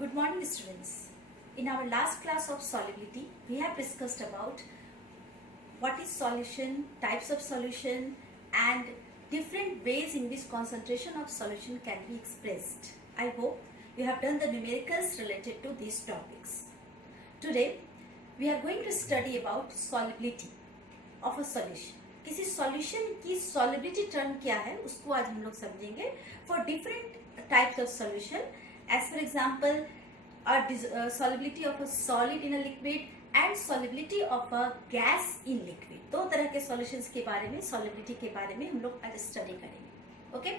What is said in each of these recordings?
Good morning students. In our last class of solubility, we have discussed about what is solution, types of solution and different ways in which concentration of solution can be expressed. I hope you have done the numericals related to these topics. Today, we are going to study about solubility of a solution. किसी solution की solubility term क्या है उसको आज हम लोग समझेंगे for different types of solution. As for example, solubility of a solid in a liquid and solubility of a gas in liquid. दो तरह के solutions के बारे में, solubility के बारे में हम लोग आज study करेंगे. Okay?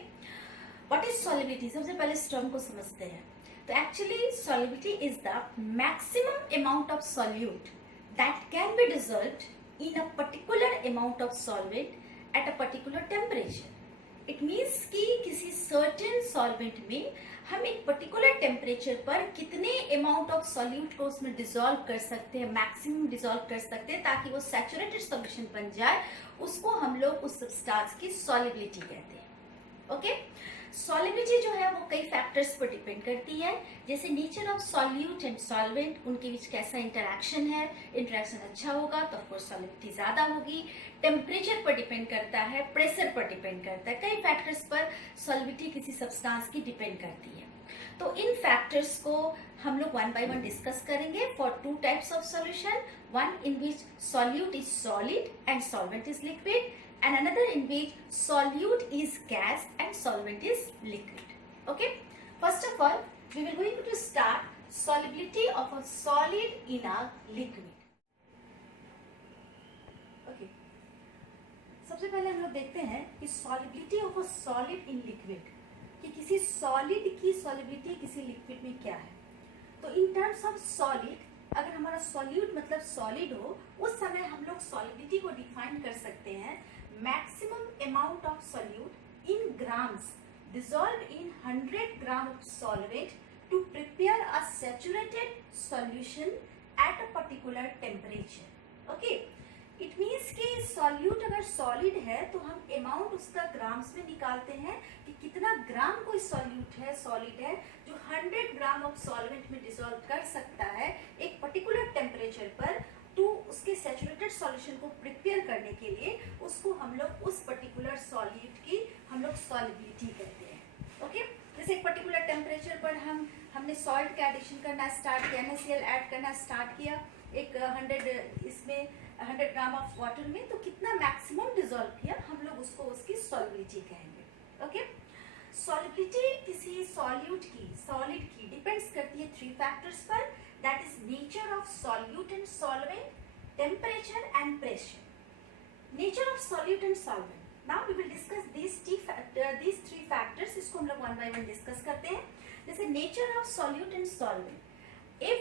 What is solubility? सबसे पहले इस term को समझते हैं. तो actually solubility is the maximum amount of solute that can be dissolved in a particular amount of solvent at a particular temperature. It means कि किसी certain solvent में हम एक पर्टिकुलर टेम्परेचर पर कितने अमाउंट ऑफ सॉल्यूट को उसमें dissolve कर सकते हैं, मैक्सिमम डिसॉल्व कर सकते हैं ताकि वो सैचुरेटेड सॉल्यूशन बन जाए. उसको हम लोग उस सब्सटेंस की सॉल्युबिलिटी कहते हैं. ओके, सॉल्युबिलिटी जो है वो कई फैक्टर्स पर डिपेंड करती है, जैसे nature of solute and solvent, उनके बीच कैसा इंटरेक्शन है. इंटरेक्शन अच्छा होगा तो ऑफकोर्स सॉल्युबिलिटी ज्यादा होगी. टेम्परेचर पर डिपेंड करता है, प्रेशर पर डिपेंड करता है, कई फैक्टर्स पर सॉल्युबिलिटी किसी सब्सटेंस की डिपेंड करती है. तो इन फैक्टर्स को हम लोग वन बाय वन डिस्कस करेंगे for two types of solution. One in which solute is solid and solvent is liquid, and another in which solute is gas and solvent is liquid. Okay, first of all we will going to start solubility of a solid in a liquid. Okay, सबसे पहले हम लोग देखते हैं कि solubility of a solid in liquid, कि किसी solid की solubility किसी liquid में क्या है. तो in terms of solid, अगर हमारा solute मतलब solid हो, उस समय हम लोग solubility को define कर सकते हैं maximum amount of solute in grams dissolved in 100 gram of solvent to prepare a saturated solution at a particular temperature. Okay, it means कि solute अगर solid है तो हम amount उसका grams में निकालते हैं कि कितना ग्राम कोई solute है, solid है जो 100 ग्राम of solvent में dissolve कर सकता है एक particular temperature पर. तो उसके सैचुरेटेड सॉल्यूशन को प्रिपेयर करने के लिए उसको हम लोग उस पर्टिकुलर सॉल्यूट की हम लोग सॉल्युबिलिटी कहते हैं. ओके, जैसे एक पर्टिकुलर टेम्परेचर पर हमने सॉल्ट का एडिशन करना स्टार्ट किया, NaCl ऐड करना स्टार्ट किया एक 100 ग्राम ऑफ वाटर में, तो कितना मैक्सिमम डिसॉल्व किया हम लोग उसको उसकी सॉल्युबिलिटी कहेंगे. ओके, सॉल्युबिलिटी किसी सॉल्यूट की, सॉलिड की डिपेंड्स करती है थ्री फैक्टर्स पर, that is nature of solute and solvent, temperature and pressure. Nature of solute and solvent. Now we will discuss these three factors. इसको हम लोग one by one discuss करते हैं. जैसे nature of solute and solvent. If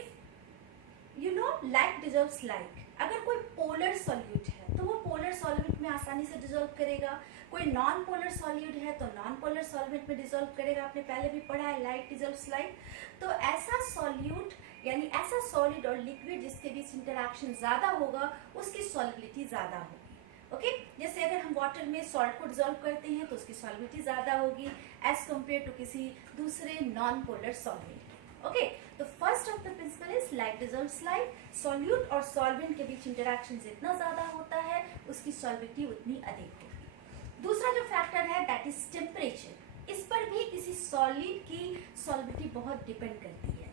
you know like dissolves like, अगर कोई polar solute है तो वो polar solvent में आसानी से dissolve करेगा. कोई नॉन पोलर सॉल्यूट है तो नॉन पोलर सॉल्वेंट में डिसॉल्व करेगा. आपने पहले भी पढ़ा है लाइक डिसॉल्व्स लाइक. तो ऐसा सॉल्यूट यानी ऐसा सॉलिड और लिक्विड जिसके बीच इंटरेक्शन ज्यादा होगा उसकी सॉल्युबिलिटी ज्यादा होगी. ओके, जैसे अगर हम वाटर में सॉल्ट को डिसॉल्व करते हैं तो उसकी सॉल्युबिलिटी ज्यादा होगी एज कम्पेयर टू किसी दूसरे नॉन पोलर सॉल्वेंट. ओके, तो first of the principle is like dissolves like. Solute और सॉल्वेंट के बीच इंटरेक्शन जितना ज्यादा होता है उसकी सॉल्युबिलिटी उतनी अधिक होगी. दूसरा जो फैक्टर है दैट इज टेम्परेचर. इस पर भी किसी सॉलिड की सॉल्युबिलिटी बहुत डिपेंड करती है.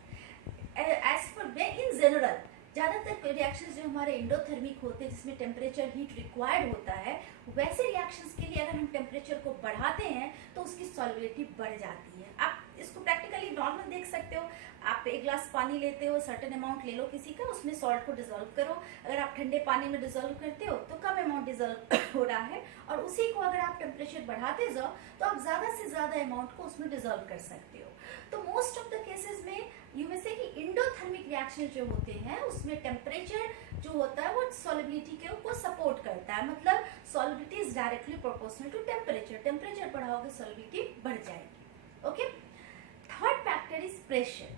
एज पर इन जनरल ज्यादातर रिएक्शंस जो हमारे एंडोथर्मिक होते हैं जिसमें टेम्परेचर हीट रिक्वायर्ड होता है, वैसे रिएक्शंस के लिए अगर हम टेम्परेचर को बढ़ाते हैं तो उसकी सॉल्युबिलिटी बढ़ जाती है. आप इसको प्रैक्टिकली नॉर्मल देख सकते हो. आप एक ग्लास पानी लेते हो, सर्टेन अमाउंट ले लो किसी का, उसमें सॉल्ट को डिसॉल्व करो. अगर आप ठंडे पानी में डिसॉल्व करते हो तो कम अमाउंट डिसॉल्व हो रहा है, और उसी को अगर आप टेम्परेचर बढ़ाते जाओ तो आप ज्यादा से ज्यादा अमाउंट को उसमें डिसॉल्व कर सकते हो. तो मोस्ट ऑफ द केसेस में यू में से कि इंडोथर्मिक रिएक्शन जो होते हैं उसमें टेम्परेचर जो होता है वो सॉल्युबिलिटी को सपोर्ट करता है. मतलब solubility is directly proportional to temperature. Temperature बढ़ाओगे सॉल्युबिलिटी बढ़ जाएगी. Okay, third factor is pressure.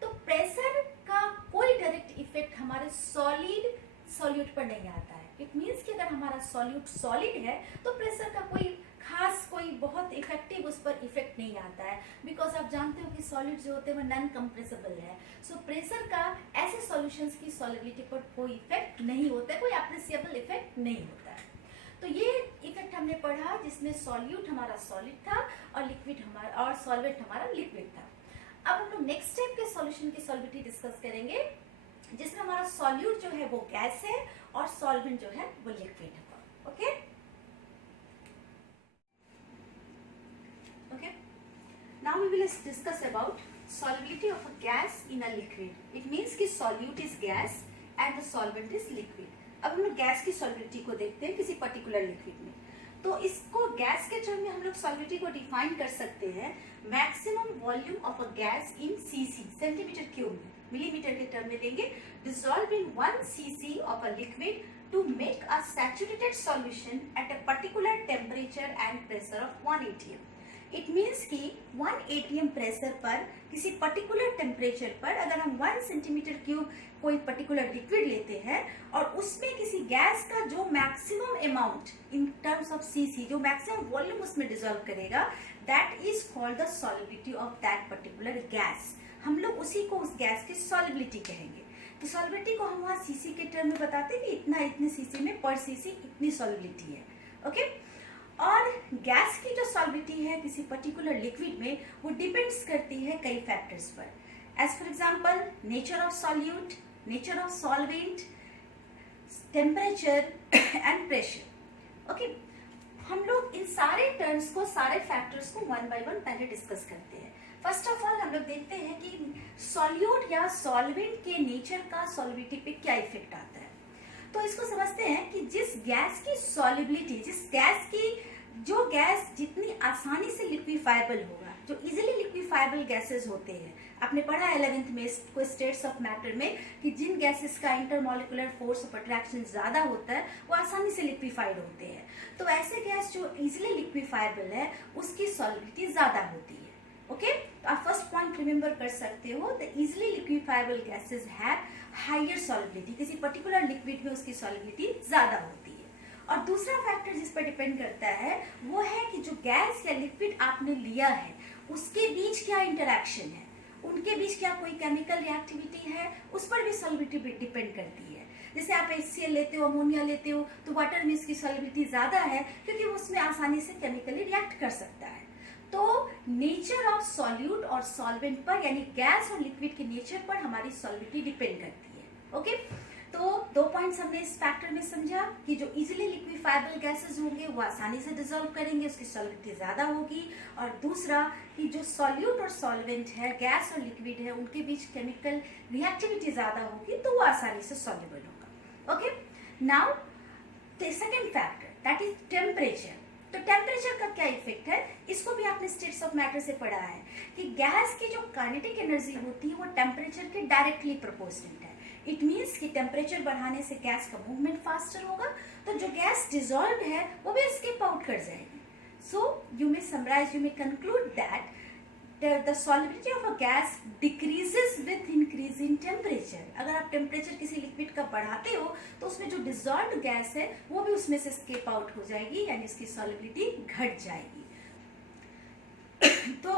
तो प्रेशर का कोई डायरेक्ट इफेक्ट हमारे सॉल्यूट पर नहीं आता है. इट मीन्स कि अगर हमारा सॉल्यूट सॉलिड है तो प्रेशर का कोई खास कोई बहुत इफेक्टिव उस पर इफेक्ट नहीं आता है, बिकॉज आप जानते हो कि सॉलिड जो होते हैं वो नॉन कंप्रेसिबल है। सो प्रेशर का ऐसे सॉल्यूशंस की सॉलिबिलिटी पर कोई इफेक्ट नहीं होता है, कोई अप्रिसिएबल इफेक्ट नहीं होता है। तो ये इफेक्ट हमने पढ़ा जिसमें सॉल्यूट हमारा सॉलिड था और लिक्विड हमारा और सॉल्वेंट हमारा लिक्विड था। अब हम लोग नेक्स्ट टाइप के सॉल्यूशन की सॉलिबिलिटी डिस्कस करेंगे, जिसमें हमारा सॉल्यूट जो है वो गैस है और सॉल्वेंट जो है वो लिक्विड है। Okay okay, now we will discuss about solubility of a gas in a liquid. It means कि solute is gas and the solvent is liquid. अब हम लोग गैस की solubility को देखते हैं किसी particular liquid में। तो इसको गैस के टर्म में हम लोग solubility को डिफाइन कर सकते हैं maximum volume of a gas in CC, centimetre cube में, मिलीमीटर के टर्म में लेंगे, dissolve in 1 cc of a liquid to make a saturated solution at a particular temperature and pressure of 1 atm. It means कि 1 atm pressure पर किसी particular temperature पर अगर हम 1 सेंटीमीटर क्यूब कोई पर्टिकुलर लिक्विड लेते हैं और उसमें किसी गैस का जो maximum amount in terms of CC, जो मैक्सिमम वॉल्यूम उसमें डिसॉल्व करेगा, that is called the solubility of that particular gas. हम लोग उसी को उस गैस की सॉलिबिलिटी कहेंगे। तो सॉलिबिलिटी को हम वहाँ सीसी के टर्म में बताते हैं कि इतने सीसी में पर सीसी इतनी सॉलिबिलिटी है। ओके, और गैस की जो सॉलिबिलिटी है किसी पर्टिकुलर लिक्विड में वो डिपेंड्स करती है कई फैक्टर्स पर, as for example nature of solute, nature of solvent, temperature and pressure. Okay, हम लोग इन सारे टर्म्स को, सारे फैक्टर्स को वन बाय वन पहले डिस्कस करते हैं। फर्स्ट ऑफ ऑल हम लोग देखते हैं कि सॉल्यूट या सॉल्वेंट के नेचर का सॉलिबिलिटी पे क्या इफेक्ट आता है। तो इसको समझते हैं कि जिस गैस की सॉलिबिलिटी, जो गैस जितनी आसानी से लिक्विफाइबल होगा, जो इजीली लिक्विफाइबल गैसेस होते हैं, आपने पढ़ा 11th में कोई स्टेट्स ऑफ मैटर में कि जिन गैसेस का इंटरमॉलिक्यूलर फोर्स ऑफ अट्रैक्शन ज्यादा होता है वो आसानी से लिक्विफाइड होते हैं। तो ऐसे गैस जो इजीली लिक्विफाइबल है उसकी सॉलिबिलिटी ज्यादा होती है। ओके, तो आप फर्स्ट पॉइंट रिमेंबर कर सकते हो, the easily liquefiable gases have higher solubility, किसी पर्टिकुलर लिक्विड में उसकी सॉलिबिलिटी ज्यादा होती है। और दूसरा फैक्टर जिस पर डिपेंड करता है वो है कि जो गैस या लिक्विड आपने लिया है उसके बीच क्या इंटरेक्शन है, उनके बीच क्या कोई केमिकल रिएक्टिविटी है, उस पर भी सॉलिबिलिटी डिपेंड करती है। जैसे आप HCl लेते हो, अमोनिया लेते हो, तो वाटर में इसकी सॉलिबिलिटी ज्यादा है क्योंकि वो उसमें आसानी से केमिकली रिएक्ट कर सकता है। तो नेचर ऑफ सॉल्यूट और सॉल्वेंट पर, यानी गैस और लिक्विड के नेचर पर हमारी सॉलिबिलिटी डिपेंड करती है। ओके, तो 2 पॉइंट्स हमने इस फैक्टर में समझा कि जो इजीली लिक्विफाइबल गैसेस होंगे वो आसानी से डिसॉल्व करेंगे, उसकी सॉलिबिलिटी ज्यादा होगी। और दूसरा कि जो सॉल्यूट और सॉल्वेंट है, गैस और लिक्विड है, उनके बीच केमिकल रिएक्टिविटी ज्यादा होगी तो वो आसानी से सॉल्युबल होगा। Okay, now the second factor that is temperature. तो टेम्परेचर का क्या इफेक्ट है, इसको भी आपने स्टेट्स ऑफ मैटर से पढ़ा है कि गैस की जो काइनेटिक एनर्जी होती है वो टेम्परेचर के डायरेक्टली प्रोपोर्शनल है। इट मीन्स कि टेम्परेचर बढ़ाने से गैस का मूवमेंट फास्टर होगा, तो जो गैस डिसॉल्व है वो भी एस्केप आउट कर जाएगी। So you may summarise, you may conclude that the solubility of a gas decreases with increase in temperature. अगर आप टेम्परेचर किसी लिक्विड का बढ़ाते हो तो उसमें जो डिसॉल्व्ड गैस है वो भी उसमें से escape out हो जाएगी, यानी इसकी solubility घट जाएगी। तो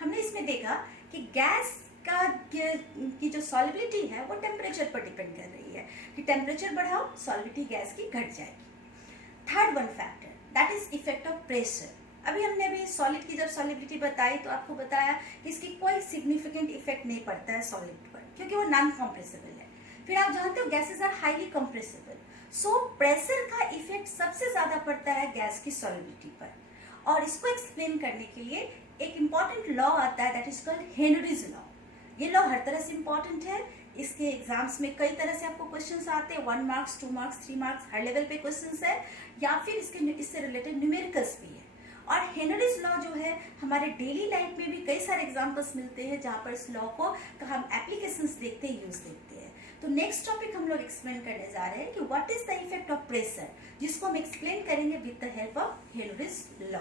हमने इसमें देखा कि गैस की जो सॉलिबिलिटी है वो टेम्परेचर पर डिपेंड कर रही है कि टेम्परेचर बढ़ाओ सॉलिबिलिटी गैस की घट जाएगी। Third one factor that is effect of pressure. अभी सॉलिड की जब सॉलिबिलिटी बताई तो आपको बताया कि इसकी कोई सिग्निफिकेंट इफेक्ट नहीं पड़ता है सॉलिड पर क्योंकि वो नॉन कंप्रेसिबल है। फिर आप जानते हो gases are highly compressible, so pressure का इफेक्ट सबसे ज्यादा पड़ता है गैस की सॉलिबिलिटी पर। और इसको एक्सप्लेन करने के लिए एक इंपॉर्टेंट लॉ आता है that is called Henry's law. ये लॉ हर तरह से इंपॉर्टेंट है, इसके एग्जाम्स में कई तरह से आपको क्वेश्चंस आते हैं, 1 मार्क्स 2 मार्क्स 3 मार्क्स हर लेवल पे क्वेश्चंस है, या फिर इससे रिलेटेड न्यूमेरिकल्स भी है। और हेनरीज लॉ जो है हमारे डेली लाइफ में भी कई सारे एग्जांपल्स मिलते हैं जहाँ पर इस लॉ को हम एप्लीकेशंस देखते हैं, यूज देखते हैं। तो नेक्स्ट टॉपिक हम लोग एक्सप्लेन करने जा रहे हैं कि what is the effect of pressure, जिसको हम एक्सप्लेन करेंगे with the help of Henry's law.